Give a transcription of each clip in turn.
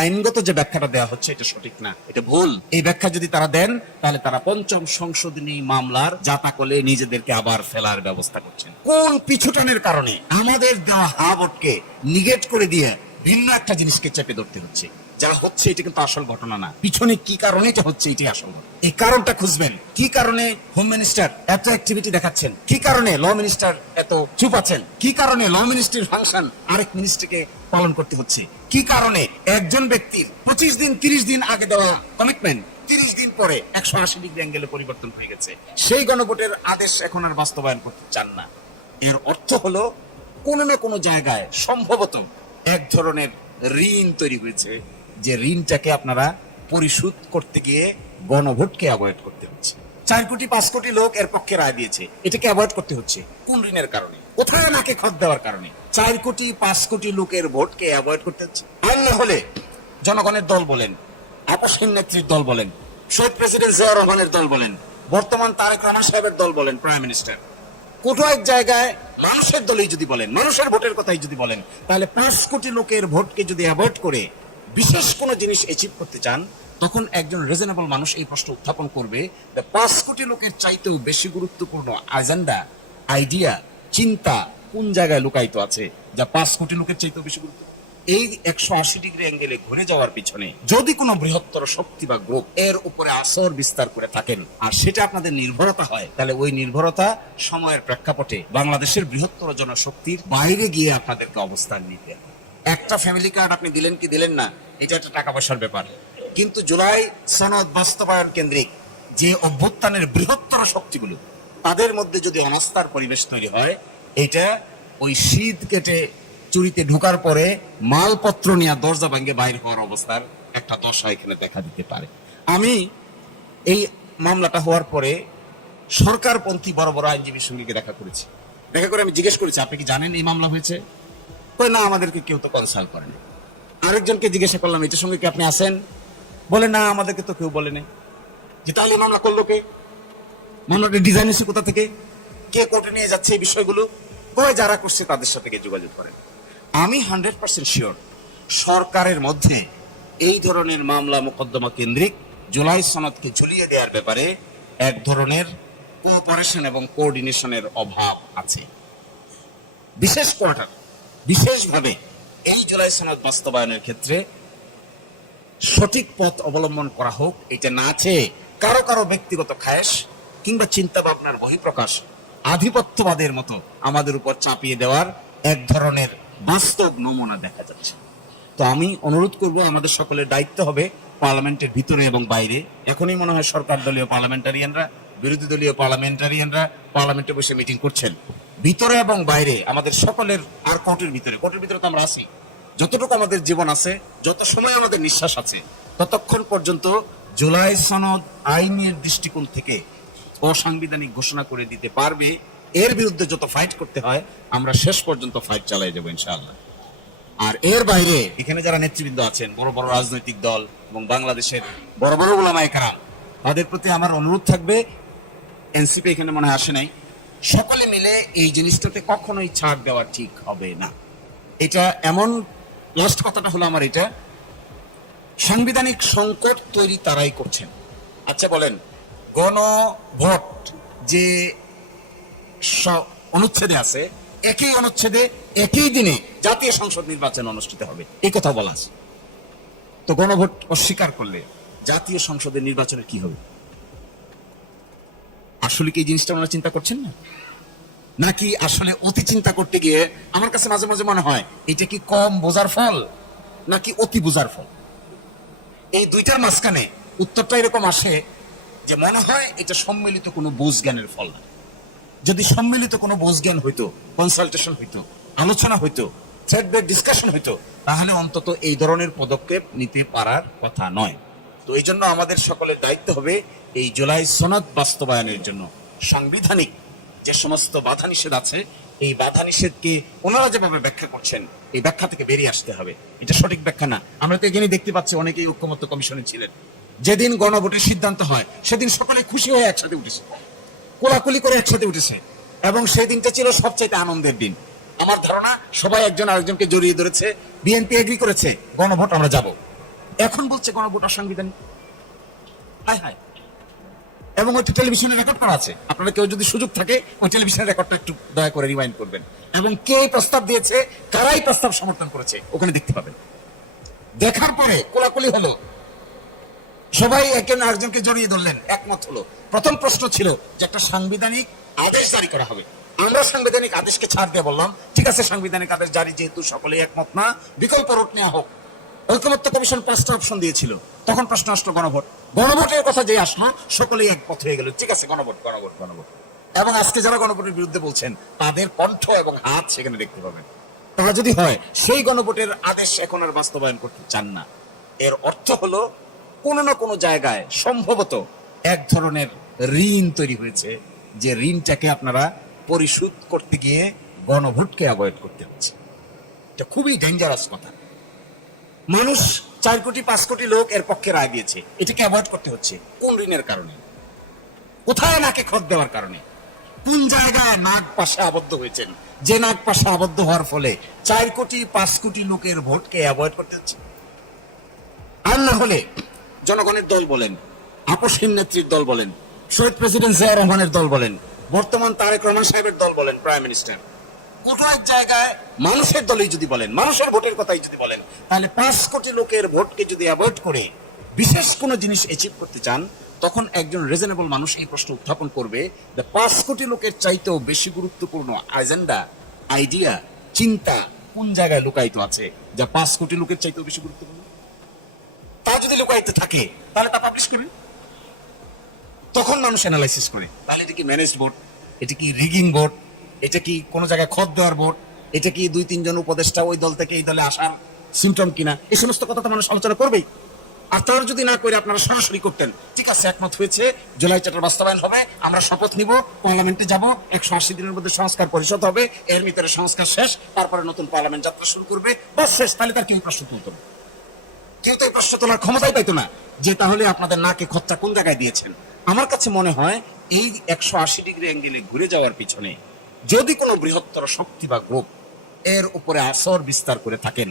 আইনগত যে ব্যাখ্যাটা দেওয়া হচ্ছে এটা সঠিক না, এটা ভুল। এই ব্যাখ্যা যদি তারা দেন তাহলে তারা পঞ্চম সংশোধনী মামলার জাতাকলে নিজেদেরকে আবার ফেলার ব্যবস্থা করছেন। কোন পিছুটানের কারণে আমাদের দেওয়া হা ভোটকে নিগেট করে দিয়ে ভিন্ন একটা জিনিসকে চেপে ধরতে হচ্ছে? যা হচ্ছে এটা কিন্তু আসল ঘটনা না, পিছনে কি কারণে এটা হচ্ছে এটাই আসল ঘটনা। এই কারণটা খুঁজবেন। কি কারণে হোম মিনিস্টার এত অ্যাক্টিভিটি দেখাচ্ছেন? কি কারণে ল মিনিস্টার এত চুপ আছেন? কি কারণে ল মিনিস্ট্রির ফাংশন আরেক মিনিস্ট্রিকে পালন করতে হচ্ছে? কি কারণে একজন ব্যক্তির 25 দিন 30 দিন আগে দেওয়া কমিটমেন্ট 30 দিন পরে 180 ডিগ্রি অ্যাঙ্গেলে পরিবর্তন হয়ে গেছে? সেই গণভোটের আদেশ এখন আর বাস্তবায়ন করতে চান না। এর অর্থ হলো কোনো না কোনো জায়গায় সম্ভবত এক ধরনের ঋণ তৈরি হয়েছে, যে ঋণটাকে আপনারা পরিশোধ করতে গিয়ে গণভোটকে অ্যাভয়েড করতে হচ্ছে। 4 কোটি 5 কোটি লোক এর পক্ষে রায় দিয়েছে, এটাকে অ্যাভয়েড করতে হচ্ছে কোন ঋণের কারণে? কোথায় নাকে খত দেওয়ার কারণে 4 কোটি 5 কোটি লোকের ভোটকে অ্যাভয়েড করতে হচ্ছে। আর না হলে জনগণের দল বলেন, আপসহীন নেত্রীর দল বলেন, শহীদ প্রেসিডেন্ট জিয়া রহমানের দল বলেন, বর্তমান তারেক রহমান সাহেবের দল বলেন, প্রাইম মিনিস্টার, কোথাও এক জায়গায় মানুষের দলেই যদি বলেন, মানুষের ভোটের কথাই যদি বলেন, তাহলে 5 কোটি লোকের ভোটকে যদি অ্যাভয়েড করে বিশেষ কোন জিনিস অ্যাচিভ করতে চান, তখন একজন রিজনেবল মানুষ এই প্রশ্ন উত্থাপন করবে, 5 কোটি লোকের চাইতেও বেশি গুরুত্বপূর্ণ এজেন্ডা, আইডিয়া, চিন্তা কোন জায়গায় লুকায়িত আছে যা 5 কোটি লোকের চাইতেও বেশি গুরুত্ব? এই 180 ডিগ্রি অ্যাঙ্গেলে ঘুরে যাওয়ার পিছনে যদি কোনো বৃহত্তর শক্তি বা গ্রুপ এর উপরে আসর বিস্তার করে থাকেন, আর সেটা আপনাদের নির্ভরতা হয়, তাহলে ওই নির্ভরতা সময়ের প্রেক্ষাপটে বাংলাদেশের বৃহত্তর জনশক্তির বাইরে গিয়ে আপনাদেরকে অবস্থান নিতে হবে। একটা ফ্যামিলি কার্ড আপনি দিলেন কি দিলেন না, এটা একটা টাকা পয়সার ব্যাপার, কিন্তু জুলাই সনদ বাস্তবায়ন কেন্দ্রিক যে অভ্যুত্থানের বৃহত্তর শক্তিগুলো, তাদের মধ্যে যদি অনাস্থার পরিবেশ তৈরি হয়, এটা ওই শীত কেটে চুরিতে ঢোকার পরে মালপত্র নিয়ে দরজা ভাঙে বাইর হওয়ার অবস্থার একটা দশা এখানে দেখা দিতে পারে। আমি এই মামলাটা হওয়ার পরে সরকারপন্থী বড় বড় আইনজীবীর সঙ্গে দেখা করেছি। দেখা করে আমি জিজ্ঞেস করেছি, আপনি কি জানেন এই মামলা হয়েছে? কই না, আমাদেরকে কেউ তো কনসাল্ট করেনি। আরেকজনকে জিজ্ঞাসা করলাম, এটার সঙ্গে কি আপনি আছেন? বলে না, আমাদেরকে তো কেউ বলেনি। যে তাহলে মামলা করলো কে? মামলাটা ডিজাইন এসে কোথা থেকে? কে কোর্টে নিয়ে যাচ্ছে এই বিষয়গুলো? কই যারা করছে তাদের সাথে যোগাযোগ করেন। আমি 100% শিওর সরকারের মধ্যে এই ধরনের মামলা মোকদ্দমা কেন্দ্রিক জুলাই সনদকে ঝুলিয়ে দেওয়ার ব্যাপারে এক ধরনের কোঅপারেশন এবং কোঅর্ডিনেশনের অভাব আছে। বিশেষ কোয়ার্টার বিশেষভাবে এই জুলাই সনদ বাস্তবায়নের ক্ষেত্রে সঠিক পথ অবলম্বন করা হোক, এটা না আছে কারো কারো ব্যক্তিগত খায়েশ কিংবা চিন্তা ভাবনার বহিঃপ্রকাশ আধিপত্যবাদের মতো আমাদের উপর চাপিয়ে দেওয়ার এক ধরনের বাস্তব নমুনা দেখা যাচ্ছে। তো আমি অনুরোধ করব, আমাদের সকলের দায়িত্ব হবে পার্লামেন্টের ভিতরে এবং বাইরে। এখনই মনে হয় সরকার দলীয় পার্লামেন্টারিয়ানরা, বিরোধী দলীয় পার্লামেন্টারিয়ানরা পার্লামেন্টে বসে মিটিং করছেন। ভিতরে এবং বাইরে আমাদের সকলের, আর কোর্টের ভিতরে তো আমরা আছি, যতটুকু আমাদের জীবন আছে, যত সময় আমাদের নিঃশ্বাস আছে, ততক্ষণ পর্যন্ত জুলাই সনদ আইনের দৃষ্টিকোণ থেকে অসাংবিধানিক ঘোষণা করে দিতে পারবে, এর বিরুদ্ধে যত ফাইট করতে হয় আমরা শেষ পর্যন্ত ফাইট চালাই যাবো ইনশাআল্লাহ। আর এর বাইরে এখানে যারা নেতৃবৃন্দ আছেন, বড় বড় রাজনৈতিক দল এবং বাংলাদেশের বড় বড় উলামায়ে কেরাম, তাদের প্রতি আমার অনুরোধ থাকবে, এনসিপি এখানে মনে হয় আসে নাই, সকলে মিলে এই জিনিসটাতে কখনোই ছাড় দেওয়া ঠিক হবে না। এটা এমন, লাস্ট কথাটা হলো আমার, এটা সাংবিধানিক সংকট তৈরি তারাই করছেন। আচ্ছা বলেন, গণভোট যে অনুচ্ছেদে আছে, একই অনুচ্ছেদে একই দিনে জাতীয় সংসদ নির্বাচন অনুষ্ঠিত হবে, এই কথা বলা আছে। তো গণভোট অস্বীকার করলে জাতীয় সংসদের নির্বাচনের কি হবে? আসলে কি এই জিনিসটা ওনারা চিন্তা করছেন না? নাকি আসলে অতি চিন্তা করতে গিয়ে আমার কাছে মাঝে মাঝে মনে হয় এটা কি কম বোঝার ফল নাকি অতি বোঝার ফল? এই দুইটার মাঝখানে উত্তরটা এরকম আসে যে মনে হয় এটা সম্মিলিত কোনো বোঝ জ্ঞানের ফল না। যদি সম্মিলিত কোনো বোঝ জ্ঞান হইতো, কনসালটেশন হইতো, আলোচনা হইতো, থ্রেড বেড ডিসকাশন হইতো, তাহলে অন্তত এই ধরনের পদক্ষেপ নিতে পারার কথা নয়। তো এই জন্য আমাদের সকলের দায়িত্ব হবে এই জুলাই সনদ বাস্তবায়নের জন্য সাংবিধানিক যে সমস্ত বাধা নিষেধ আছে, এই বাধা নিষেধকে ওনারা যেভাবে ব্যাখ্যা করছেন, এই ব্যাখ্যা থেকে বেরিয়ে আসতে হবে। এটা সঠিক ব্যাখ্যা না। আমরা তো এখানে দেখতে পাচ্ছি অনেকেই ঐক্যমত্য কমিশনে ছিলেন। যেদিন গণভোটের সিদ্ধান্ত হয় সেদিন সকলে খুশি হয়ে একসাথে উঠেছে, কোলাকুলি করে একসাথে উঠেছে, এবং সেই দিনটা ছিল সবচেয়ে আনন্দের দিন। আমার ধারণা সবাই একজন আরেকজনকে জড়িয়ে ধরেছে, বিএনপি এগ্রি করেছে গণভোট আমরা যাব। এখন বলছে গণভোট অসাংবিধানিক। হায় হায়। এবং ওইটা টেলিভিশনে রেকর্ড করা আছে, আপনারা কেউ যদি সুযোগ থাকে ওই টেলিভিশনের রেকর্ডটা একটু দয়া করে রিমাইন্ড করবেন, এবং কে প্রস্তাব দিয়েছে, কারাই প্রস্তাব সমর্থন করেছে ওখানে দেখতে পাবেন। দেখার পরে কোলাকুলি হলো, সবাই একজন আরেকজনকে জড়িয়ে ধরলেন, একমত হলো। প্রথম প্রশ্ন ছিল যে একটা সাংবিধানিক আদেশ জারি করা হবে। আমরা সাংবিধানিক আদেশকে ছাড় দিয়ে বললাম ঠিক আছে, সাংবিধানিক আদেশ জারি যেহেতু সকলেই একমত না, বিকল্প রুট নেওয়া হোক। ঐকমত্য কমিশন 5টা অপশন দিয়েছিল। তখন প্রশ্ন আসলো গণভোট। গণভোটের কথা যে আসলো সকলেই একমত হয়ে গেল, ঠিক আছে গণভোট গণভোট গণভোট। এবং আজকে যারা গণভোটের বিরুদ্ধে বলছেন তাদের কণ্ঠ এবং হাত সেখানে দেখতে পাবেন। তারা যদি হয় সেই গণভোটের আদেশ এখন আর বাস্তবায়ন করতে চান না, এর অর্থ হলো কোনো না কোনো জায়গায় সম্ভবত এক ধরনের ঋণ তৈরি হয়েছে, যে ঋণটাকে আপনারা পরিশোধ করতে গিয়ে গণভোটকে অ্যাভয়েড করতে হচ্ছে। এটা খুবই ডেঞ্জারাস কথা। মানুষ 4 কোটি 5 কোটি লোক এর পক্ষে রায় দিয়েছে, এটাকে অ্যাভয়েড করতে হচ্ছে কোন ঋণের কারণে? কোথায় নাকে খত দেওয়ার কারণে? কোন জায়গায় নাক পাশে আবদ্ধ হয়েছেন, যে নাক পাশে আবদ্ধ হওয়ার ফলে 4 কোটি 5 কোটি লোকের ভোটকে অ্যাভয়েড করতে হচ্ছে? আর না হলে জনগণের দল বলেন, আপসহীন নেত্রীর দল বলেন, শহীদ প্রেসিডেন্ট জিয়া রহমানের দল বলেন, বর্তমান তারেক রহমান সাহেবের দল বলেন, প্রাইম মিনিস্টার, কোথাও এক জায়গায় মানুষের দলই যদি বলেন, মানুষের ভোটের কথাই যদি বলেন, তাহলে 5 কোটি লোকের ভোটকে যদি অ্যাভয়েড করে বিশেষ কোনো জিনিস অ্যাচিভ করতে চান, তখন একজন রিজনেবল মানুষ এই প্রশ্ন উত্থাপন করবে যে 5 কোটি লোকের চাইতেও বেশি গুরুত্বপূর্ণ এজেন্ডা, আইডিয়া, চিন্তা কোন জায়গায় লুকায়িত আছে যা 5 কোটি লোকের চাইতেও বেশি গুরুত্বপূর্ণ? তা যদি লুকায়িত থাকে তাহলে তা পাবলিশ করবে। তখন মানুষ অ্যানালাইসিস করে, তাহলে এটা কি ম্যানেজড ভোট, এটা কি রিগিং ভোট, এটা কি কোনো জায়গায় খত দেওয়ার ভোট, এটা কি 2-3 জন উপদেষ্টা ওই দল থেকে এই দলে আসার সিমটম কিনা, এই সমস্ত কথা তো মানুষ আলোচনা করবেই। আর তারা যদি না করে আপনারা সরাসরি করতেন, ঠিক আছে একমত হয়েছে, জুলাই চার্টার বাস্তবায়ন হবে, আমরা শপথ নিব, পার্লামেন্টে যাব, 180 দিনের মধ্যে সংস্কার পরিষদ হবে, এর ভিতরে সংস্কার শেষ, তারপরে নতুন পার্লামেন্ট যাত্রা শুরু করবে, বাস শেষ। তাহলে তার কেউ প্রশ্ন তুলত না, কেউ তো এই প্রশ্ন তোলার ক্ষমতাই পাইতো না যে তাহলে আপনাদের নাকে খচ্চা কোন জায়গায় দিয়েছেন। আমার কাছে মনে হয় এই 180 ডিগ্রি অ্যাঙ্গেলে ঘুরে যাওয়ার পিছনে যদি কোনো বৃহত্তর শক্তি বা গ্রুপ এর উপরে আসর বিস্তার করে থাকেন,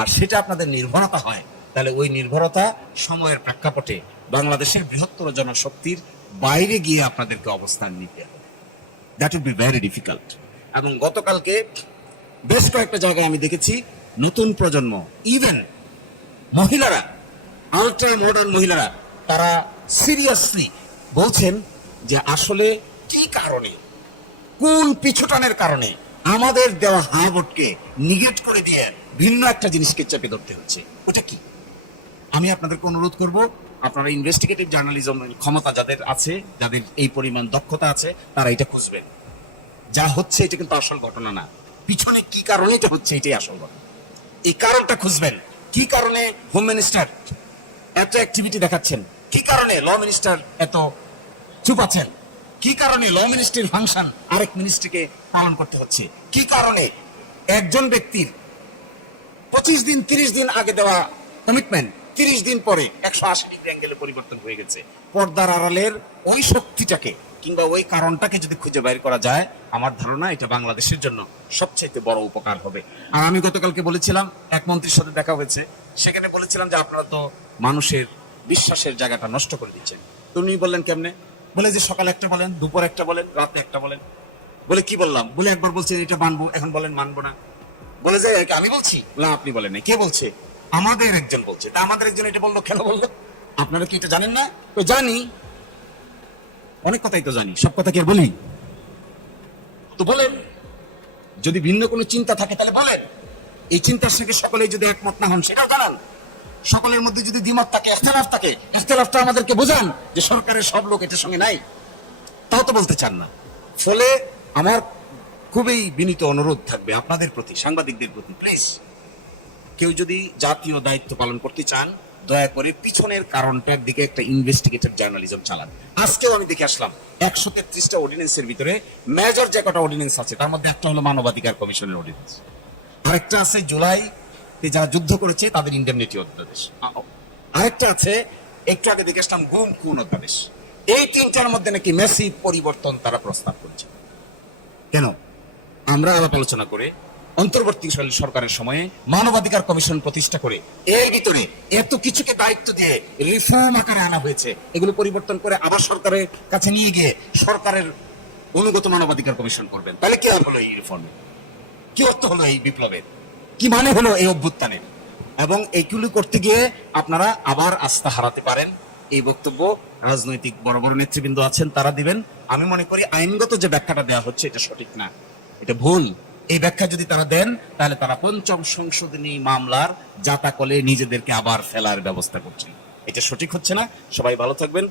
আর সেটা আপনাদের নির্ভরতা হয়, তাহলে ওই নির্ভরতা সময়ের প্রেক্ষাপটে বাংলাদেশের বৃহত্তর জনশক্তির বাইরে গিয়ে আপনাদেরকে অবস্থান নিতে হবে। That would be very difficult. এবং গতকালকে বেশ কয়েকটা জায়গায় আমি দেখেছি নতুন প্রজন্ম, ইভেন মহিলারা, আলট্রা মডার্ন মহিলারা, তারা সিরিয়াসলি বলছেন যে আসলে কি কারণে, কোন পিছুটানের কারণে আমাদের দেওয়া হা ভোটকে নিগেট করে দিয়ে ভিন্ন একটা জিনিসকে চেপে ধরতে হচ্ছে, ওটা কি? আমি আপনাদেরকে অনুরোধ করব, আপনারা ইনভেস্টিগেটিভ জার্নালিজম ক্ষমতা যাদের আছে, যাদের এই পরিমাণ দক্ষতা আছে, তারা এটা খুঁজবেন। যা হচ্ছে এটা কিন্তু আসল ঘটনা না, পিছনে কি কারণে এটা হচ্ছে এটাই আসল ঘটনা। এই কারণটা খুঁজবেন। কি কারণে হোম মিনিস্টার এত অ্যাক্টিভিটি দেখাচ্ছেন, কি কারণে ল মিনিস্টার এত চুপ আছেন, কি কারণে ল মিনিস্ট্রির ফাংশন আরেক মিনিস্ট্রিকে পালন করতে হচ্ছে, কি কারণে একজন ব্যক্তির 25 দিন 30 দিন আগে দেওয়া কমিটমেন্ট 30 দিন পরে 180 ডিগ্রি অ্যাঙ্গেলে পরিবর্তন হয়ে গেছে। পর্দার আড়ালের ওই শক্তিটাকে কিংবা ওই কারণটাকে যদি খুঁজে বের করা যায়, আমার ধারণা এটা বাংলাদেশের জন্য সবচেয়ে বড় উপকার হবে। আর আমি গতকালকে বলেছিলাম, এক মন্ত্রীর সাথে দেখা হয়েছে, সেখানে বলেছিলাম যে আপনারা তো মানুষের বিশ্বাসের জায়গাটা নষ্ট করে দিচ্ছেন। তো উনি বললেন কেমনে? বলে যে সকালে একটা বলেন, দুপুর একটা বলেন, রাতে একটা বলেন। বলে কি বললাম? বলে একবার বলছেন এটা মানবো, এখন বলেন মানবো না। বলে যে আমি বলছি, না আপনি বলেন না। কে বলছে? আমাদের একজন বলছে। তা আমাদের একজন এটা বললো, কেন বললো? আপনারা কি এটা জানেন না? তো জানি, অনেক কথাই তো জানি, সব কথা কি আর বলি? তো বলেন, যদি ভিন্ন কোনো চিন্তা থাকে তাহলে বলেন। এই চিন্তার সঙ্গে সকলেই যদি একমত না হন সেটাও জানান। সকলের মধ্যে যদি দ্বিমত থাকে, ইখতিলাফ থাকে, ইখতিলাফটা আমাদেরকে বোঝান যে সরকারের সব লোক এটার সঙ্গে নাই। তাও তো বলতে চান না। ফলে আমার খুবই বিনীত অনুরোধ থাকবে আপনাদের প্রতি, সাংবাদিকদের প্রতি, প্লিজ কেউ যদি জাতীয় দায়িত্ব পালন করতে চান, দয়া করে পিছনের কারণটার দিকে একটা ইনভেস্টিগেটিভ জার্নালিজম চালান। আজকেও আমি দেখে আসলাম 133টা অর্ডিন্যান্সের ভিতরে মেজর যে কটা অর্ডিন্যান্স আছে তার মধ্যে একটা হলো মানবাধিকার কমিশনের অর্ডিন্যান্স, আরেকটা আছে জুলাইতে যারা যুদ্ধ করেছে তাদের ইন্ডেমনিটি অধ্যাদেশ, আরেকটা আছে একটু আগে দেখে আসলাম গুম খুন অধ্যাদেশ। এই তিনটার মধ্যে নাকি মেসিভ পরিবর্তন তারা প্রস্তাব করছে। কেন? আমরা আলাপ আলোচনা করে অন্তর্বর্তীকালীন সরকারের সময়ে মানবাধিকার কমিশন প্রতিষ্ঠা করে এর ভিতরে এত কিছুকে দায়িত্ব দিয়ে রিফর্ম আকারে আনা হয়েছে। এগুলো পরিবর্তন করে আবার সরকারের কাছে নিয়ে গিয়ে সরকারের অনুগত মানবাধিকার কমিশন করবেন। তাহলে কি হলো এই রিফর্মে? কি অর্থ হলো এই বিপ্লবের? কি মানে হলো এই অভ্যুত্থানের? এবং এইগুলো করতে গিয়ে আপনারা আবার আস্থা হারাতে পারেন। এই বক্তব্য রাজনৈতিক বড় বড় নেতৃবৃন্দ আছেন তারা দিবেন। আমি মনে করি আইনগত যে ব্যাখ্যাটা দেওয়া হচ্ছে এটা সঠিক না, এটা ভুল। এই ব্যাখ্যা যদি তারা দেন তাহলে তারা পঞ্চম সংশোধনী মামলার জাতাকলে নিজেদেরকে আবার ফেলার ব্যবস্থা করছেন। এটা সঠিক হচ্ছে না। সবাই ভালো থাকবেন।